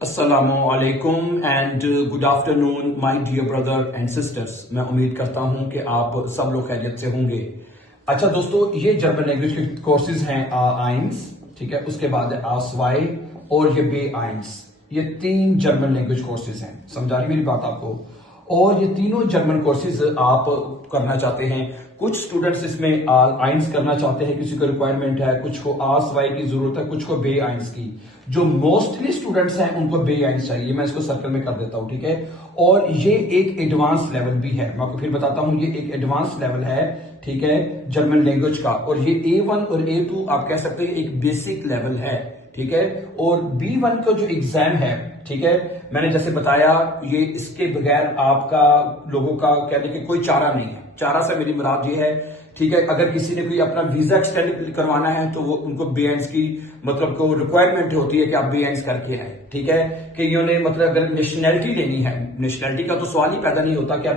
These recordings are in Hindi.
अस्सलामुअलैकुम and good afternoon my dear brother and sisters. मैं उम्मीद करता हूं कि आप सब लोग खैरियत से होंगे। अच्छा दोस्तों, ये जर्मन लैंग्वेज के कोर्सेज हैं आइंस, ठीक है, उसके बाद है आस्वाई और ये बे आइंस। ये तीन जर्मन लैंग्वेज कोर्सेज हैं। समझा रही मेरी बात आपको? और ये तीनों जर्मन कोर्सेज आप करना चाहते हैं। कुछ स्टूडेंट्स इसमें आइंस करना चाहते हैं, किसी को रिक्वायरमेंट है, कुछ को आस्वाई की जरूरत है, कुछ को बे आइंस की। जो मोस्टली स्टूडेंट्स हैं उनको बे आइंस चाहिए। मैं इसको सर्कल में कर देता हूं, ठीक है। और ये एक एडवांस लेवल भी है, मैं आपको फिर बताता हूं। ये एक एडवांस लेवल है, ठीक है, जर्मन लैंग्वेज का। और ये A1 और A2 आप कह सकते हैं एक बेसिक लेवल है, ठीक है। और B1 का जो एग्जाम है, ठीक है, मैंने जैसे बताया, ये इसके बगैर आपका लोगों का कहने के कोई चारा नहीं है। चारा से मेरी मुराद ये है, ठीक है, अगर किसी ने कोई अपना वीजा एक्सटेंड करवाना है तो वो उनको B1 की मतलब को रिक्वायरमेंट होती है कि आप B1 करके आए, ठीक है। कि इन्होंने मतलब अगर नेशनैलिटी लेनी है, नेशनैलिटी का तो सवाल ही पैदा नहीं होता कि आप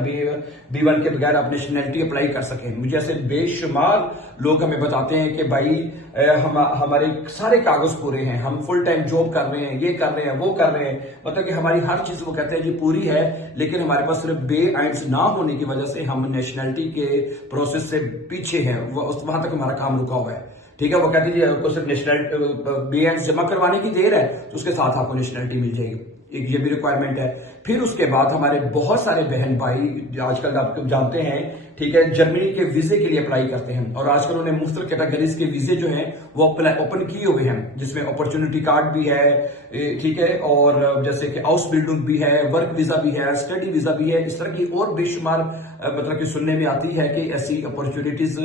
B1 के बगैर आप नेशनैलिटी अप्लाई कर सकें। मुझे ऐसे बेशुमार लोग हमें बताते हैं कि भाई हमारे सारे कागज पूरे हैं, हम फुल टाइम जॉब कर रहे हैं, ये कर रहे हैं, वो कर रहे हैं, मतलब कि हमारी हर चीज वो कहते हैं जी पूरी है, लेकिन हमारे पास सिर्फ B1 ना होने की वजह से हम नेशनैलिटी के प्रोसेस से पीछे हैं, वहां तक हमारा काम रुका हुआ है, ठीक है। वो कहते हैं आपको सिर्फ नेशनल B1 जमा करवाने की देर है तो उसके साथ आपको नेशनैलिटी मिल जाएगी। एक ये भी रिक्वायरमेंट है। फिर उसके बाद हमारे बहुत सारे बहन भाई आजकल आप जानते हैं, ठीक है, जर्मनी के वीजे के लिए अप्लाई करते हैं। और आजकल उन्हें मुख्तलिफ कैटेगरीज के वीजे जो हैं वो ओपन किए हुए हैं, जिसमें अपॉर्चुनिटी कार्ड भी है, ठीक है, और जैसे कि हाउस बिल्डिंग भी है, वर्क वीजा भी है, स्टडी वीजा भी है। इस तरह की और बेशुमार मतलब कि सुनने में आती है कि ऐसी अपॉर्चुनिटीज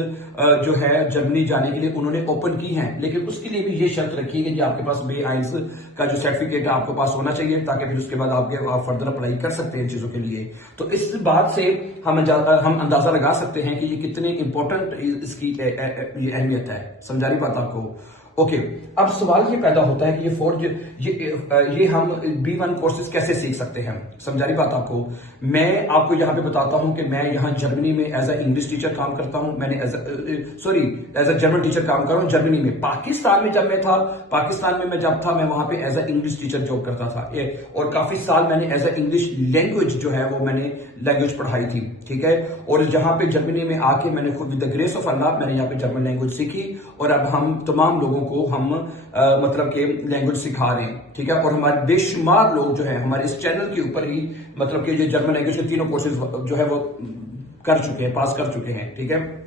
जो है जर्मनी जाने के लिए उन्होंने ओपन की हैं। लेकिन उसके लिए भी ये शर्त रखी है कि आपके पास B1 का जो सर्टिफिकेट है आपको पास होना चाहिए, ताकि फिर उसके बाद आप फर्दर अप्लाई कर सकते हैं चीजों के लिए। तो इस बात से हम अंदाजा लगा सकते हैं कि ये कितने इंपॉर्टेंट इसकी ये अहमियत है। समझा रही बात आपको? ओके, अब सवाल ये पैदा होता है कि ये हम B1 कोर्सेज कैसे सीख सकते हैं। समझा रही बात आपको? मैं आपको यहाँ पे बताता हूँ कि मैं यहाँ जर्मनी में एज अ इंग्लिश टीचर काम करता हूँ। मैंने एज अ जर्मन टीचर काम कर रहा हूँ जर्मनी में। पाकिस्तान में जब मैं था, पाकिस्तान में मैं जब था, मैं वहां पे as a English teacher job करता था। और काफी साल मैंने एज अ इंग्लिश लैंग्वेज जो है वो मैंने लैंग्वेज पढ़ाई थी, ठीक है। और जहां पे जर्मनी में आके मैंने खुद विद द ग्रेस ऑफ अल्लाह मैंने यहाँ पे जर्मन लैंग्वेज सीखी। और अब हम तमाम लोगों को हम मतलब के लैंग्वेज सिखा रहे हैं, ठीक है। और हमारे बेशुमार लोग जो है हमारे इस चैनल के ऊपर ही मतलब कि जो जर्मन लैंग्वेज के तीनों कोर्सेज जो है वो कर चुके हैं, पास कर चुके हैं, ठीक है।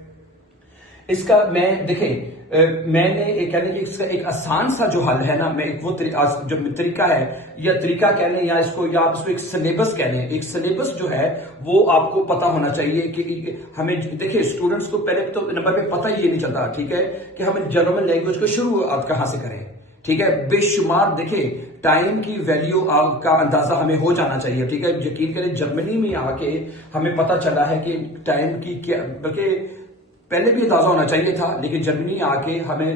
इसका मैं देखें, मैंने एक कहने की इसका एक आसान सा जो हल है ना, मैं एक वो जो तरीका है या तरीका कह लें या इसको एक सिलेबस कह लें। एक सिलेबस जो है वो आपको पता होना चाहिए कि हमें देखिए स्टूडेंट्स को पहले तो नंबर पे पता ही नहीं चलता, ठीक है, कि हमें जर्मन लैंग्वेज को शुरुआत कहां से करें, ठीक है। बेशुमार देखिए टाइम की वैल्यू का अंदाजा हमें हो जाना चाहिए, ठीक है। यकीन करें जर्मनी में आके हमें पता चला है कि टाइम की क्या, बल्कि पहले भी अंदाजा होना चाहिए था, लेकिन जर्मनी आके हमें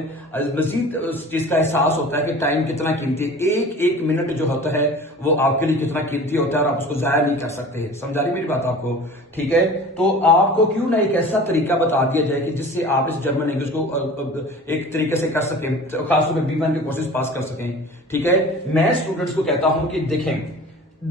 मजीद उस चीज का एहसास होता है कि टाइम कितना कीमती है। एक एक मिनट जो होता है वो आपके लिए कितना कीमती होता है और आप उसको जाया नहीं कर सकते। समझा रही मेरी बात आपको? ठीक है, तो आपको क्यों ना एक ऐसा तरीका बता दिया जाए कि जिससे आप इस जर्मन लैंग्वेज को एक तरीके से कर सकें, खासतौर पर B1 के कोर्सेज पास कर सकें, ठीक है। मैं स्टूडेंट्स को कहता हूं कि देखें,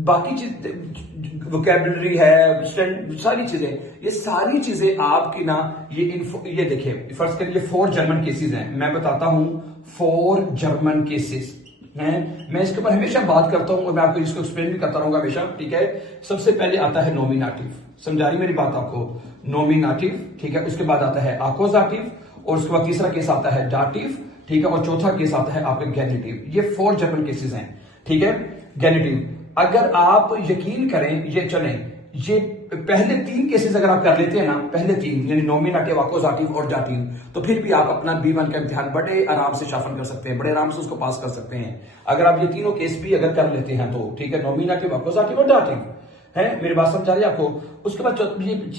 बाकी चीज वोकैबुलरी है, सारी चीजें, ये सारी चीजें आपकी ना ये देखिए, फर्स्ट करिए 4 जर्मन केसेस हैं। मैं बताता हूं 4 जर्मन केसेस हैं। मैं इसके ऊपर हमेशा बात करता हूं और मैं आपको इसको एक्सप्लेन भी करता रहूंगा हमेशा, ठीक है। सबसे पहले आता है नॉमिनेटिव। समझा रही मेरी बात आपको? नॉमिनेटिव, ठीक है। उसके बाद आता है आकोजाटिव और उसके बाद तीसरा केस आता है डाटिव, ठीक है। और चौथा केस आता है आपका गेनिटिव। ये 4 जर्मन केसेस हैं, ठीक है। गेनिटिव, अगर आप यकीन करें, ये चलें, ये पहले 3 केसेस अगर आप कर लेते हैं ना, पहले 3 यानी नॉमिनेटिव, आकोजाटिव और डाटिव, तो फिर भी आप अपना B1 का इम्तिहान बड़े आराम से शासन कर सकते हैं, बड़े आराम से उसको पास कर सकते हैं अगर आप ये तीनों केस भी अगर कर लेते हैं तो, ठीक है। नॉमिनेटिव, आकोजाटिव और डाटिव है, मेरी बात समझा रही है आपको? उसके बाद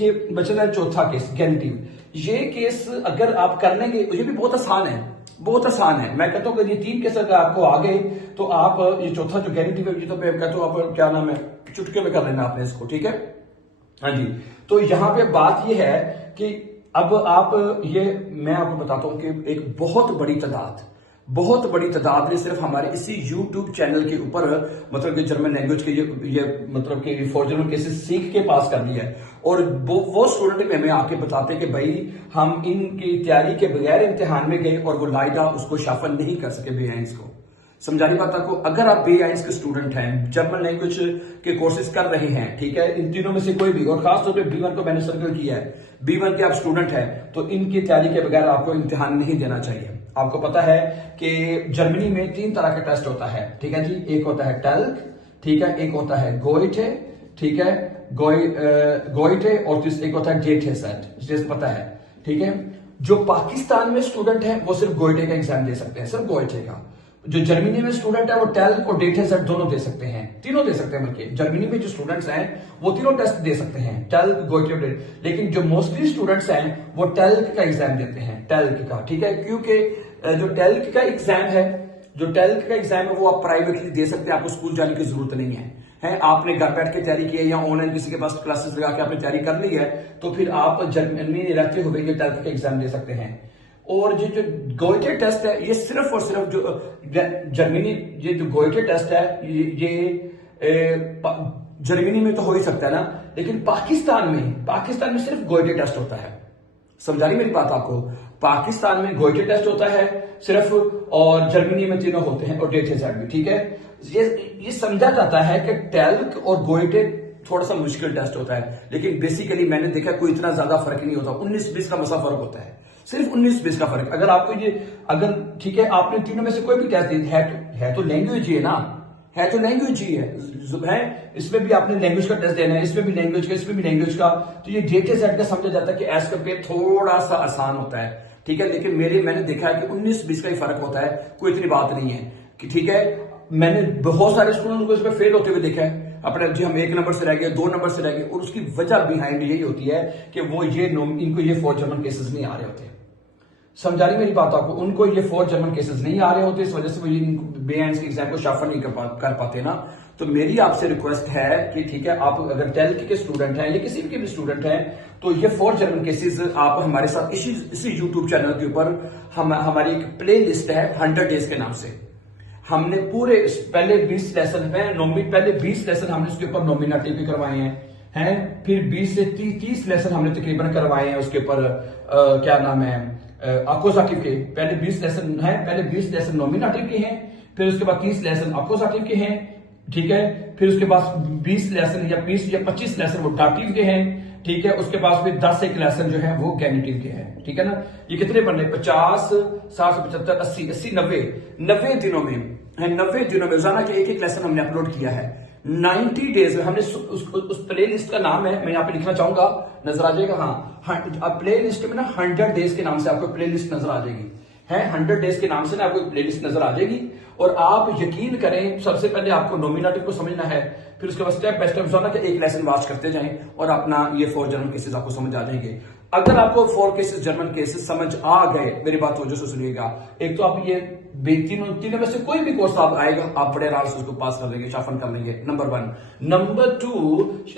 ये बचा है चौथा केस, गेनिटिव। ये केस अगर आप कर लेंगे, ये भी बहुत आसान है, बहुत आसान है। मैं कहता हूँ कि ये 3 केस अगर आपको आ गए तो आप ये चौथा जो गेनिटिव है, ये तो मैं कहता हूँ आप क्या नाम है, चुटके में कर लेना आपने इसको, ठीक है। हाँ जी, तो यहां पे बात ये है कि अब आप ये मैं आपको बताता हूं कि एक बहुत बड़ी तादाद बहुत बड़ी तादाद ने सिर्फ हमारे इसी YouTube चैनल के ऊपर मतलब कि जर्मन लैंग्वेज के ये मतलब कि फॉर जर्मन केसेस सीख के पास कर लिया है। और वो स्टूडेंट हमें आके बताते हैं कि भाई हम इनकी तैयारी के बगैर इम्तिहान में गए और वो लाइदा उसको शाफल नहीं कर सके B1 को। समझानी बात आपको, अगर आप B1 के स्टूडेंट हैं, जर्मन लैंग्वेज के कोर्सेज कर रहे हैं, ठीक है, इन तीनों में से कोई भी, और खासतौर पे B1 को मैंने सर्कल किया है, B1 के आप स्टूडेंट हैं तो इनकी तैयारी के बगैर आपको इम्तिहान नहीं देना चाहिए। आपको पता है कि जर्मनी में 3 तरह का टेस्ट होता है, ठीक है जी। एक होता है टेल्क, ठीक है, एक होता है गोइटे, ठीक है, गोइटे, और एक होता है डेटेसेट, पता है, ठीक है। जो पाकिस्तान में स्टूडेंट है वो सिर्फ गोइटे का एग्जाम दे सकते हैं, सिर्फ गोइटे का। जो जर्मनी में स्टूडेंट है वो टेल्क और डेटेसेट दोनों दे सकते हैं, तीनों दे सकते हैं। बल्कि जर्मनी में जो स्टूडेंट्स हैं वो तीनों टेस्ट दे सकते हैं, टेल्क, गोइटे, लेकिन जो मोस्टली स्टूडेंट्स हैं वो टेल्क का एग्जाम देते हैं, टेल्क का, ठीक है। क्योंकि जो टेल्क का एग्जाम है वो आप प्राइवेटली दे सकते हैं, आपको स्कूल जाने की जरूरत नहीं है। आपने घर बैठ के तैयारी की है या ऑनलाइन किसी के पास क्लासेस लगा के आपने तैयारी कर ली है तो फिर आप जर्मनी में रहते हुए ये टेल्क का एग्जाम दे सकते हैं। और जो गोइटे टेस्ट है ये सिर्फ और सिर्फ जो जर्मनी, ये जो गोइटे टेस्ट है ये जर्मनी में तो हो ही सकता है ना, लेकिन पाकिस्तान में सिर्फ गोइटे टेस्ट होता है। समझा रही मेरी बात आपको? पाकिस्तान में गोइटे टेस्ट होता है सिर्फ, और जर्मनी में तीनों होते हैं, और डेटेसेट भी, ठीक है। ये समझा जाता है कि टेल्क और गोइटे थोड़ा सा मुश्किल टेस्ट होता है, लेकिन बेसिकली मैंने देखा कोई इतना ज्यादा फर्क नहीं होता, 19-20 का मसा फर्क होता है, सिर्फ 19-20 का फर्क। अगर आपको अगर ठीक है आपने तीनों में से कोई भी टेस्ट दी है तो लैंग्वेज ही है ना, है तो लैंग्वेज ही है। इसमें भी आपने लैंग्वेज का टेस्ट देना है, इसमें भी लैंग्वेज का, इसमें भी लैंग्वेज का, तो ये डेटेसेट का समझा जाता है कि एज कम्पेयर थोड़ा सा आसान होता है, ठीक है। लेकिन मैंने देखा है कि 19-20 का ही फर्क होता है, कोई इतनी बात नहीं है कि, ठीक है। मैंने बहुत सारे स्टूडेंट को इसमें फेल होते हुए देखा है, अपने जी हम 1 नंबर से रह गए, 2 नंबर से रह गए, और उसकी वजह बिहाइंड यही होती है कि वो इनको ये 4 जर्मन केसेस नहीं आ रहे होते। समझा रही मेरी बात आपको? उनको ये 4 जर्मन केसेस नहीं आ रहे होते, इस वजह से वो B1 के एग्जाम को शाफल नहीं कर पाते ना। तो मेरी आपसे रिक्वेस्ट है कि ठीक है, आप अगर टेल्क के स्टूडेंट हैं या किसी के भी स्टूडेंट हैं तो ये 4 जर्मन केसेस आप हमारे साथ इसी यूट्यूब चैनल के ऊपर हमारी एक प्ले लिस्ट है 100 डेज के नाम से। हमने पूरे पहले 20 लेसन है, पहले 20 लेसन हमने उसके ऊपर नॉमिनेटिव भी करवाए हैं, फिर 20 से 30 लेसन हमने तकरीबन करवाए हैं उसके ऊपर क्या नाम है अकोजाटिव के। पहले 20 लेसन है, पहले 20 लेसन नॉमिनेटिव के हैं, फिर उसके बाद 30 लेसन अकोजाटिव के हैं, ठीक है। फिर उसके बाद 20 लेसन या 20 या 25 लेसन वो डाटिव के हैं, ठीक है। उसके बाद फिर 10 एक लेसन जो है वो गैनिटिव के हैं, ठीक है ना। ये कितने बनने? 50, 60, 75, 80, 90 दिनों में है, 90 दिनों में रोजाना के एक लेसन हमने अपलोड किया है। 90 डेज में हमने उस प्ले लिस्ट का नाम है, मैं यहाँ पे लिखना चाहूंगा, नजर आ जाएगा, हाँ, प्ले लिस्ट में ना 100 डेज के नाम से आपको प्ले लिस्ट नजर आ जाएगी, है 100 डेज के नाम से ना आपको प्ले लिस्ट नजर आ जाएगी। और आप यकीन करें, सबसे पहले आपको नॉमिनेटिव को समझना है, फिर उसके बाद स्टेप बाय स्टेप रोजाना के एक लेसन वॉच करते जाएं और अपना ये 4 जर्मन केसेस आपको समझ आ जाएंगे। अगर आपको 4 केसेस जर्मन केसेस समझ आ गए, मेरी बात वजह से सुनिएगा, एक तो आप ये तीनों में से कोई भी कोर्स आप आएगा आप बड़े आराम से उसको पास कर लेंगे, शाफन कर लेंगे, नंबर 1। नंबर 2,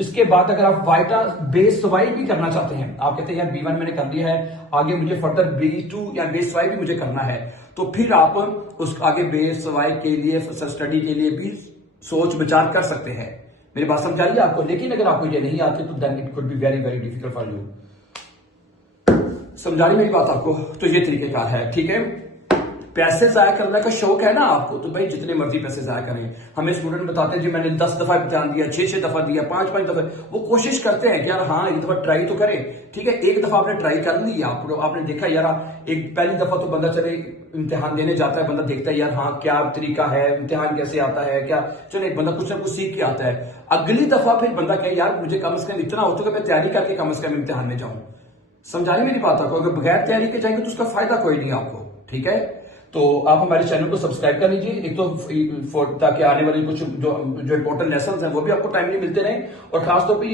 इसके बाद अगर आप वाइटा बेस वाई भी करना चाहते हैं, आप कहते हैं यार B1 मैंने कर लिया है, आगे मुझे फर्दर B2 या बेस वाई भी मुझे करना है, तो फिर आप उस आगे बेस वाई के लिए स्टडी के लिए भी सोच विचार कर सकते हैं। मेरी बात समझ आ रही है आपको? लेकिन अगर आपको ये नहीं आती तो then it could be very very difficult for you. समझा रही मेरी बात आपको? तो ये तरीकेकार है, ठीक है। पैसे जाया करने का शौक है ना आपको, तो भाई जितने मर्जी पैसे जाया करें। हमें स्टूडेंट बताते हैं जी मैंने 10 दफा इम्तिहान दिया, 6 दफा दिया, 5 दफा, वो कोशिश करते हैं कि यार हाँ एक दफा ट्राई तो करें, ठीक है। एक दफा आपने ट्राई कर ली, आपने देखा यार एक पहली दफा तो बंदा चले इम्तिहान देने जाता है, बंदा देखता है यार हाँ क्या तरीका है, इम्तिहान कैसे आता है, क्या चले बंदा कुछ ना कुछ सीख के आता है। अगली दफा फिर बंदा कहे यार मुझे कम से कम इतना हो तो मैं तैयारी करके कम से कम इम्तिहान में जाऊं। समझा रही मेरी बात आपको? अगर बगैर तैयारी के जाएंगे तो उसका फायदा कोई नहीं आपको, ठीक है। तो आप हमारे चैनल को सब्सक्राइब कर लीजिए, एक तो ताकि आने वाले कुछ जो इंपॉर्टेंट लेसन हैं वो भी आपको टाइमली मिलते रहे, और खासतौर पर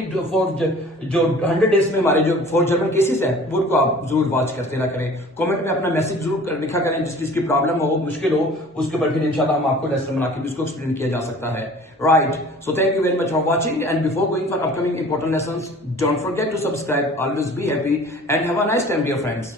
जो 100 डेज में हमारे जो 4 जर्मन केसेस हैं वो उनको आप जरूर वॉच करते रहा करें। कमेंट में अपना मैसेज जरूर लिखा करें, जिस चीज की प्रॉब्लम हो, मुश्किल हो, उसके ऊपर फिर इंशाल्लाह हम आपको लेसन बना के भी उसको एक्सप्लेन किया जा सकता है, right. So thank you very much for watching, and before going for upcoming important lessons, don't forget to subscribe, always be happy and have a nice time dear friends.